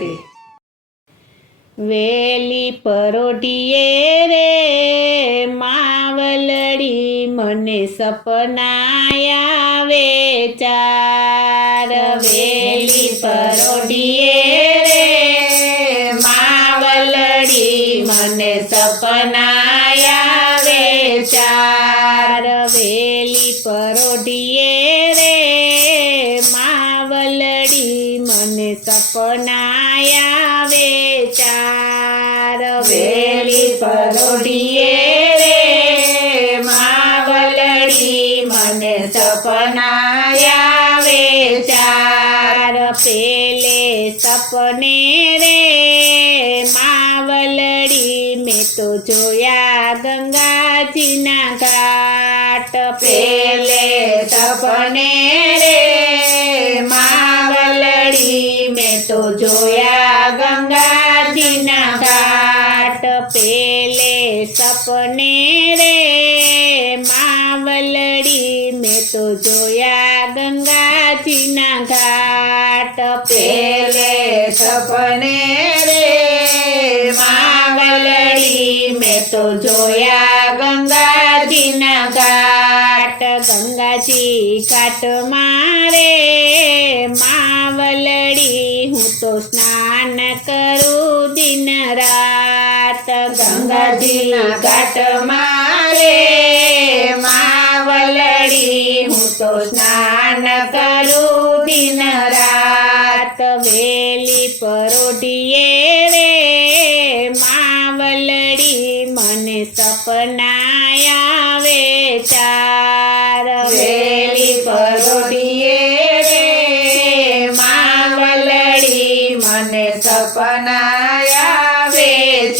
રાધે। વેલી પરોઢીએ રે માવલડી મને સપનાયા ચાર। વેલી પરોઢીએ રે માવલડી મને સપનાયા ચાર। વેલી પરોઢીએ રે માવલડી મને સપનાયા ચાર। વેલી પરોઢીએ રે માવલડી મને સપનાયા ચાર। પેલે સપને રે માવલડી મેં તો જોયા ગંગાજીના ઘાટ। પેલે સપને રે માવલડી મેં તો જોયા ગંગાજીના ઘાટ। પેલે સપને રે માવલડી મેં તો જોયા ગંગાજીના ઘાટ। પેલે સપને રે માવલડી મેં તો જોયા ગંગાજીના ઘાટ। ગંગાજી ઘાટ મારે માવલડી હું તો સ્નાન કરું દિન રાત। ગંગાજીના ઘાટ મારે માવલડી હું તો સ્નાન કરું દિન રાત। વેલી પરોઢીએ રે માવલડી મને સપનાયા ચાર। વેલી પરોઢીએ રે માવલડી મને સપનાયા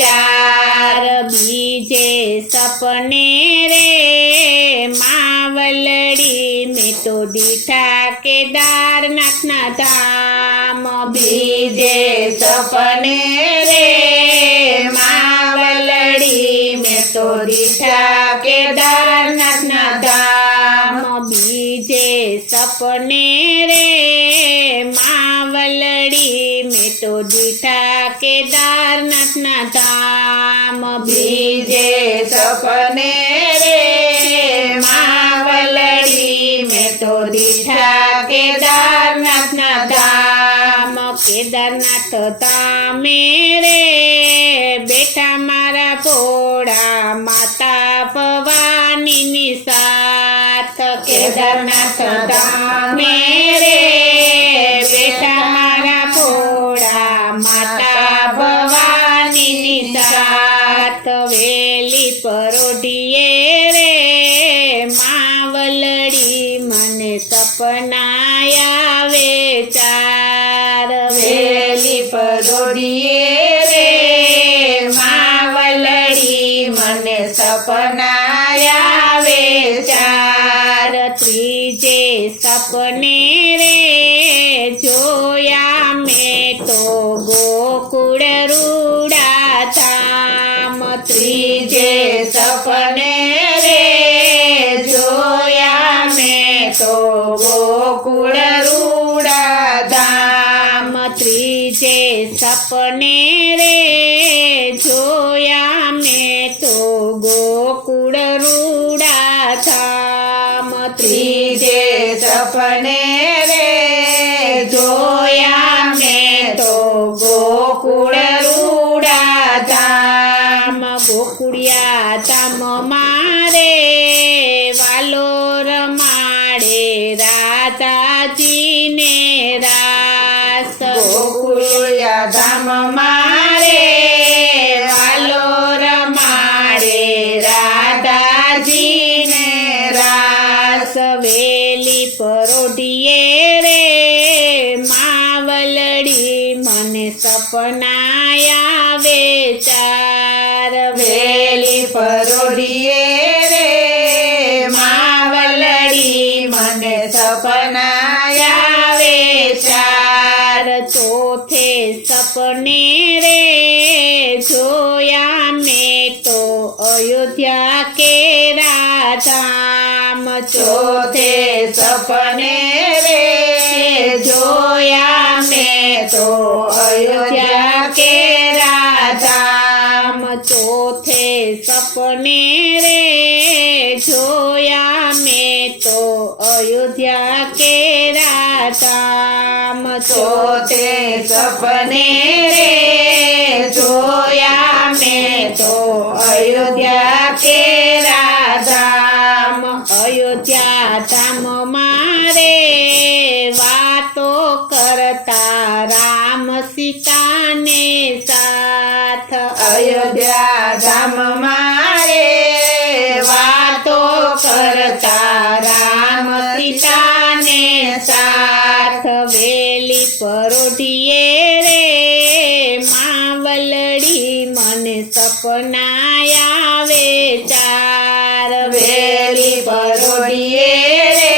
ચાર। બીજે સપને રે માવલડી મેં તો દીઠા કેદારનાથના ધામ। બીજે સપને રે માવલડી મેં તો દીઠા કેદારનાથના ધામ। બીજે સપને રે માવલડી મેં તો દીઠા કેદારનાથના ધામ। બીજે સપને રે માવલડી મેં તો દીઠા કેદારનાથના ધામ। કેદારનાથ ધામે રે બેઠા મારા ભોળા માતા ભવાનીની સાથ। કેદારનાથ ધામે રે બેઠા મારા ભોળા માતા ભવાનીની સાથ। વેલી પરોઢીએ રે માવલડી મને સપનાયા ચાર। વેલી પરોઢીએ રે માવલડી મને સપનાયા ચાર। ત્રીજે સપને રે જોયા મેં તો ગોકુળ રૂડા ધામ। ત્રીજે સપને રે જોયા મેં તો ગોકુળ રૂડા ધામ। ત્રીજે સપને રે જોયા મેં તો ગોકુળ રૂડા ધામ। ત્રીજે સપને રે જોયા મેં તો ગોકુળ રૂડા ધામ। ગોકુળિયા ધામ મારે વાલો રમાડે રાધાજીને રાસ। ગોકુળિયા ધામ મારે વાલો રમાડે રાધાજીને રાસ। વેલી પરોઢીએ રે માવલડી મને સપનાયા ચાર। વેલી પરોઢીએ રે માવલડી મને સપનાયા ચાર। ચોથે સપને રે જોયા મેં તો અયોધ્યા કેરા ધામ। ચોથે સપને રે જોયા મેં તો अयोध्या केरा धाम। चौथे सपने रे जोया मैं तो अयोध्या केरा धाम। चौथे सपने रे जोया मैं तो अयोध्या केरा धाम। अयोध्या धाम मारे वातो करता राम सीता ने साथ। अयोध्या धाम मारे वातो करता राम सीता ने साथ। वेली परोઢીએ रे मावलડી મને સપનાય આવે ચાર। વેલી પરોઢીએ રે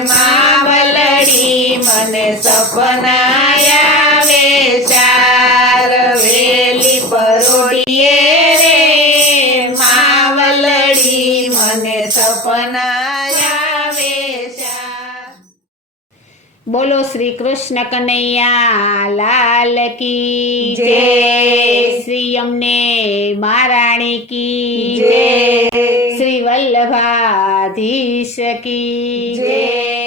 માવલડી મને સપનાય આવે ચાર। વેલી પરોઢીએ રે માવલડી મને સપનાય આવે ચાર। બોલો શ્રી કૃષ્ણ કનૈયા લાલ की जय। श्री अम्ने महाराणी की जय। श्री वल्लभाधीश की जय।